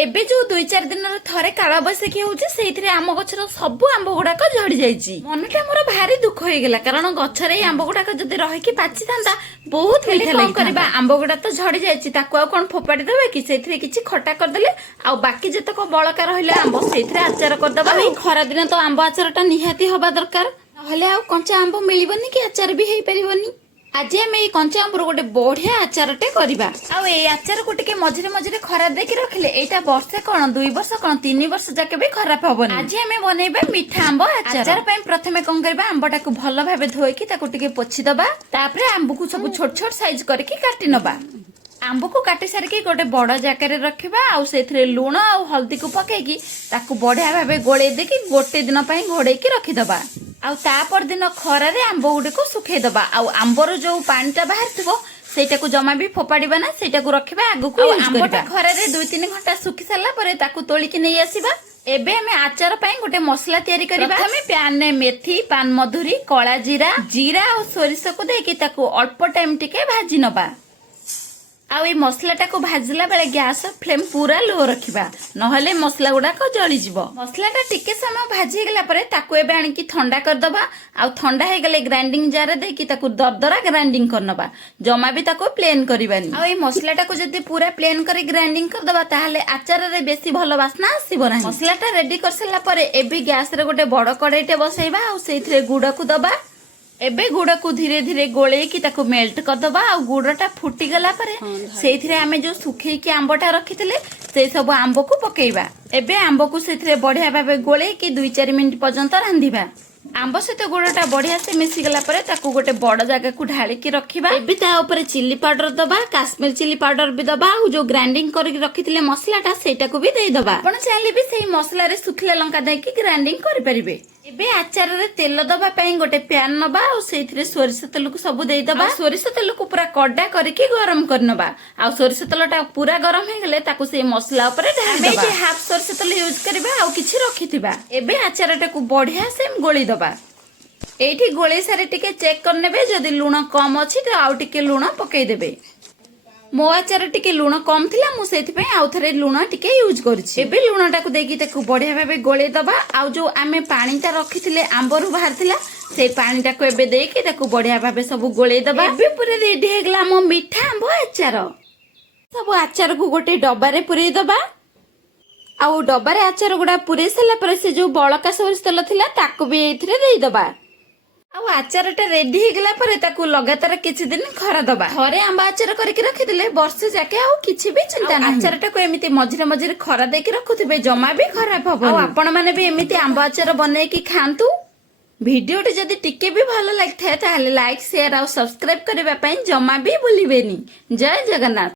ଏବେ ଯୋଉ 2-4 ଦିନର ଥରେ କାଳବୈଶାଖୀ ହଉଛି ସେଇଥିରେ ଆମ ଗଛର ସବୁ ଆମ୍ବ ଗୁଡାକ ଝଡି ଯାଇଛି। ମନଟା ମୋର ଭାରି ଦୁଃଖ ହେଇଗଲା, କାରଣ ଗଛରେ ଏଇ ଆମ୍ବ ଗୁଡାକ ଯଦି ରହିକି ପାଚିଥାନ୍ତା ବହୁତ ମିଠା ଲାଗିଥାନ୍ତା। କରିବା, ଆମ୍ବ ଗୁଡା ତ ଝଡି ଯାଇଛି, ତାକୁ ଆଉ କଣ ଫୋପାଡି ଦେବା କି? ସେଇଥିରେ କିଛି ଖଟା କରିଦେଲେ ଆଉ ବାକି ଯେତକ ବଳକା ରହିଲା ଆମ୍ବ ସେଇଥିରେ ଆଚାର କରିଦବା। ଏଇ ଖରା ଦିନ ତ ଆମ୍ବ ଆଚାରଟା ନିହାତି ହବା ଦରକାର, ନହେଲେ ଆଉ କଞ୍ଚା ଆମ୍ବ ମିଳିବନି କି ଆଚାର ବି ହେଇପାରିବନି। ଆଜି ଆମେ ଏଇ କଞ୍ଚା ଆମ୍ବରୁ ଗୋଟେ ବଢିଆ ଆଚାରଟେ କରିବା। ଆଉ ଏଇ ଆଚାରକୁ ଟିକେ ମଝିରେ ମଝିରେ ଖରା ଦେଇକି ରଖିଲେ ଏଇଟା ବର୍ଷେ କଣ 2 ବର୍ଷ କଣ 3 ବର୍ଷ ଯାକେ ବି ଖରାପ ହବନି। ଆଜି ଆମେ ବନେଇବା ମିଠା ଆମ୍ବ ଆଚାର। ଆଚାର ପାଇଁ ପ୍ରଥମେ କଣ କରିବା, ଆମ୍ବଟାକୁ ଭଲ ଭାବେ ଧୋଇକି ତାକୁ ଟିକେ ପୋଛିଦବା। ତାପରେ ଆମ୍ବକୁ ସବୁ ଛୋଟ ଛୋଟ ସାଇଜ କରିକି କାଟି ନବା। ଆମ୍ବକୁ କାଟି ସାରିକି ଗୋଟେ ବଡ ଜାଗାରେ ରଖିବା, ଆଉ ସେଥିରେ ଲୁଣ ଆଉ ହଳଦୀକୁ ପକେଇକି ତାକୁ ବଢିଆ ଭାବେ ଗୋଳେଇ ଦେଇକି ଗୋଟେ ଦିନ ପାଇଁ ଘୋଡେଇକି ରଖିଦବା। ଆଉ ତା ପରଦିନ ଖରାରେ ଆମ୍ବ ଗୁଡିକୁ ଶୁଖେଇଦବା। ଆଉ ଆମ୍ବରୁ ଯୋଉ ପାଣିଟା ବାହାରିଥିବ ସେଇଟାକୁ ଜମା ବି ଫୋପାଡିବା ନା, ସେଇଟାକୁ ରଖିବା ଆଗକୁ ୟୁଜ କରିବା। ଆମ୍ବଟା ଖରାରେ 2-3 ଘଣ୍ଟା ଶୁଖି ସାରିଲା ପରେ ତାକୁ ତୋଳିକି ନେଇ ଆସିବା। ଏବେ ଆମେ ଆଚାର ପାଇଁ ଗୋଟେ ମସଲା ତିଆରି କରିବା। ପ୍ରଥମେ ପ୍ୟାନରେ ମେଥି, ପାନମଧୁରୀ, କଳା ଜିରା, ଜିରା ଆଉ ସୋରିଷକୁ ଦେଇକି ତାକୁ ଅଳ୍ପ ଟାଇମ ଟିକେ ଭାଜି ନବା। ଆଉ ଏଇ ମସଲାଟାକୁ ଭାଜିଲା ବେଳେ ଗ୍ୟାସ ଫ୍ଲେମ୍ ପୁରା ଲୋ ରଖିବା, ନହେଲେ ମସଲା ଗୁଡାକ ଜଳିଯିବ। ମସଲାଟା ଟିକେ ସମୟ ଭାଜି ହେଇଗଲା ପରେ ତାକୁ ଏବେ ଆଣିକି ଥଣ୍ଡା କରିଦବା। ଆଉ ଥଣ୍ଡା ହେଇଗଲେ ଗ୍ରାଇଣ୍ଡିଙ୍ଗ ଜାରରେ ଦେଇକି ତାକୁ ଦରଦରା ଗ୍ରାଇଣ୍ଡିଙ୍ଗ କରିନବା, ଜମା ବି ତାକୁ ପ୍ଲେନ କରିବାନି। ଆଉ ଏଇ ମସଲାଟାକୁ ଯଦି ପୁରା ପ୍ଲେନ କରି ଗ୍ରାଇଣ୍ଡିଙ୍ଗ କରିଦବା ତାହେଲେ ଆଚାରରେ ବେଶୀ ଭଲ ବାସ୍ନା ଆସିବ ନାହିଁ। ମସଲାଟା ରେଡି କରିସାରିଲା ପରେ ଏବେ ଗ୍ୟାସରେ ଗୋଟେ ବଡ କଡେଇଟେ ବସେଇବା, ଆଉ ସେଇଥିରେ ଗୁଡକୁ ଦବା। ଏବେ ଗୁଡକୁ ଧୀରେ ଧୀରେ ଗୋଳେଇକି ତାକୁ ମେଲ୍ଟ କରିଦବା। ଆଉ ଗୁଡଟା ଫୁଟିଗଲା ପରେ ସେଇଥିରେ ଆମେ ଯୋଉ ଶୁଖେଇକି ଆମ୍ବଟା ରଖିଥିଲେ ସେଇ ସବୁ ଆମ୍ବକୁ ପକେଇବା। ଏବେ ଆମ୍ବକୁ ସେଥିରେ ବଢିଆ ଭାବେ ଗୋଳେଇକି 2-4 ମିନିଟ ପର୍ଯ୍ୟନ୍ତ ରାନ୍ଧିବା। ଆମ୍ବ ସହିତ ଗୁଡଟା ବଢିଆ ସେ ମିଶିଗଲା ପରେ ତାକୁ ଗୋଟେ ବଡ ଜାଗାକୁ ଢାଳିକି ରଖିବା। ଏବେ ତା ଉପରେ ଚିଲି ପାଉଡର ଦବା, କାଶ୍ମୀର ଚିଲି ପାଉଡର ବି ଦବା, ଆଉ ଯୋଉ ଗ୍ରାଇଣ୍ଡିଙ୍ଗ କରିକି ରଖିଥିଲେ ମସଲାଟା ସେଇଟାକୁ ବି ଦେଇଦବା। ଆପଣ ଚାହିଁଲେ ବି ସେଇ ମସଲାରେ ଶୁଖିଲା ଲଙ୍କା ଦେଇକି ଗ୍ରାଇଣ୍ଡିଙ୍ଗ କରିପାରିବେ। ଏବେ ଆଚାରରେ ତେଲ ଦବା ପାଇଁ ଗୋଟେ ପ୍ୟାନ ନବା, ଆଉ ସେଇଥିରେ ସୋରିଷ ତେଲକୁ ସବୁ ଦେଇଦବା। ସୋରିଷ ତେଲକୁ ପୁରା କଡା କରିକି ଗରମ କରିନବା। ଆଉ ସୋରିଷ ତେଲଟା ପୁରା ଗରମ ହେଇଗଲେ ତାକୁ ସେଇ ମସଲା ଉପରେ ଢାଳିଦବା। ଆମେ ହାଫ ସୋରିଷ ତେଲ ୟୁଜ କରିବା, ଆଉ କିଛି ରଖିଥିବା। ଏବେ ଆଚାରଟାକୁ ବଢିଆ ସେ ଗୋଳେଇଦବା। ଏଇଠି ଗୋଳେଇ ସାରି ଟିକେ ଚେକ୍ କରିନେବେ, ଯଦି ଲୁଣ କମ ଅଛି ତ ଆଉ ଟିକେ ଲୁଣ ପକେଇଦେବେ। ମୋ ଆଚାର ଟିକେ ଲୁଣ କମ ଥିଲା, ମୁଁ ସେଇଥିପାଇଁ ଆଉ ଥରେ ଲୁଣ ଟିକେ ୟୁଜ କରିଛି। ଏବେ ଲୁଣଟାକୁ ଦେଇକି ତାକୁ ବଢିଆ ଭାବେ ଗୋଳେଇ ଦବା। ଆଉ ଯୋଉ ଆମେ ପାଣିଟା ରଖିଥିଲେ ଆମ୍ବରୁ ବାହାରିଥିଲା ସେଇ ପାଣିଟାକୁ ଏବେ ଦେଇକି ତାକୁ ବଢିଆ ଭାବେ ସବୁ ଗୋଳେଇ ଦବା। ଏବେ ପୁରା ରେଡି ହେଇଗଲା ଆମ ମିଠା ଆମ୍ବ ଆଚାର। ସବୁ ଆଚାରକୁ ଗୋଟେ ଡବାରେ ପୁରେଇ ଦବା। ଆଉ ଡବାରେ ଆଚାର ଗୁଡା ପୁରେଇ ସାରିଲା ପରେ ସେ ଯୋଉ ବଳକା ସୋରିଷ ତେଲ ଥିଲା ତାକୁ ବି ଏଇଥିରେ ଦେଇଦବା। ଆଉ ଆଚାରଟା ରେଡି ହେଇଗଲା ପରେ ତାକୁ ଲଗାତାର କିଛି ଦିନ ଖରା ଦବା। ଥରେ ଆମ୍ବ ଆଚାର କରିକି ରଖିଥିଲେ ବର୍ଷେ ଯାକେ ଆଉ କିଛି ବି ଚିନ୍ତା ନାହିଁ। ଆଚାରଟାକୁ ଏମିତି ମଝିରେ ମଝିରେ ଖରା ଦେଇକି ରଖୁଥିବେ, ଜମା ବି ଖରାପ ହବ। ଆଉ ଆପଣ ମାନେ ବି ଏମିତି ଆମ୍ବ ଆଚାର ବନେଇକି ଖାଆନ୍ତୁ। ଭିଡିଓଟି ଯଦି ଟିକେ ବି ଭଲ ଲାଗିଥାଏ ତାହେଲେ ଲାଇକ୍, ସେୟାର ଆଉ ସବସ୍କ୍ରାଇବ କରିବା ପାଇଁ ଜମା ବି ଭୁଲିବେନି। ଜୟ ଜଗନ୍ନାଥ।